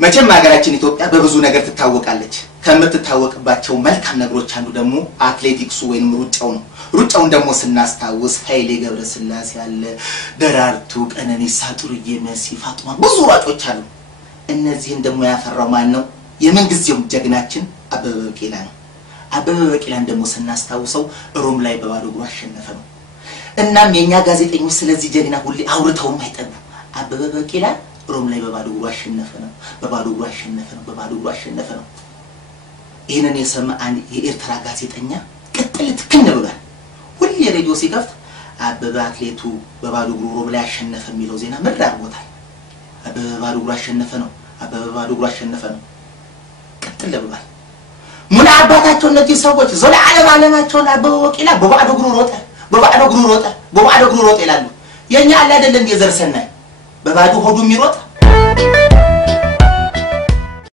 መቼም ሀገራችን ኢትዮጵያ በብዙ ነገር ትታወቃለች ከምትታወቅባቸው መልካም ነገሮች አንዱ ደግሞ አትሌቲክሱ ወይንም ሩጫው ነው ሩጫውን ደግሞ ስናስታውስ ኃይሌ ገብረስላሴ ያለ ደራርቱ ቀነኒሳ ጥሩዬ መሲ ፋጡማ ብዙ ሯጮች አሉ እነዚህን ደግሞ ያፈራው ማን ነው የመንግስቴው ጀግናችን አበበ ቢቂላ ነው አበበ ቢቂላን ደግሞ ስናስታውሰው ሮም ላይ በባዶ እግሩ አሸነፈ ነው እናም የኛ ጋዜጠኞች ስለዚህ ጀግና ሁሌ አውርተውም አይጠቡ አበበ ቢቂላ ሮም ላይ በባዶ እግሩ አሸነፈ ነው በባዶ እግሩ አሸነፈ ነው ይሄንን የሰማ አንድ የኤርትራ ጋዜጠኛ ቅጥል ትክን ብሏል ሁሌ ሬዲዮ ሲከፍት አበበ አትሌቱ በባዶ እግሩ ሮም ላይ አሸነፈ የሚለው ዜና ምድር አርጎታል አበበ በባዶ እግሩ አሸነፈ ነው ቅጥል ብሏል ምን አባታቸው እነዚህ ሰዎች ዘለ ዓለማቸውን አበበ ቢቂላ በባዶ እግሩ ሮጠ ይላሉ የኛ አለ አይደለም የዘርሰናይ በባዶ ሆዱ የሚሮጥ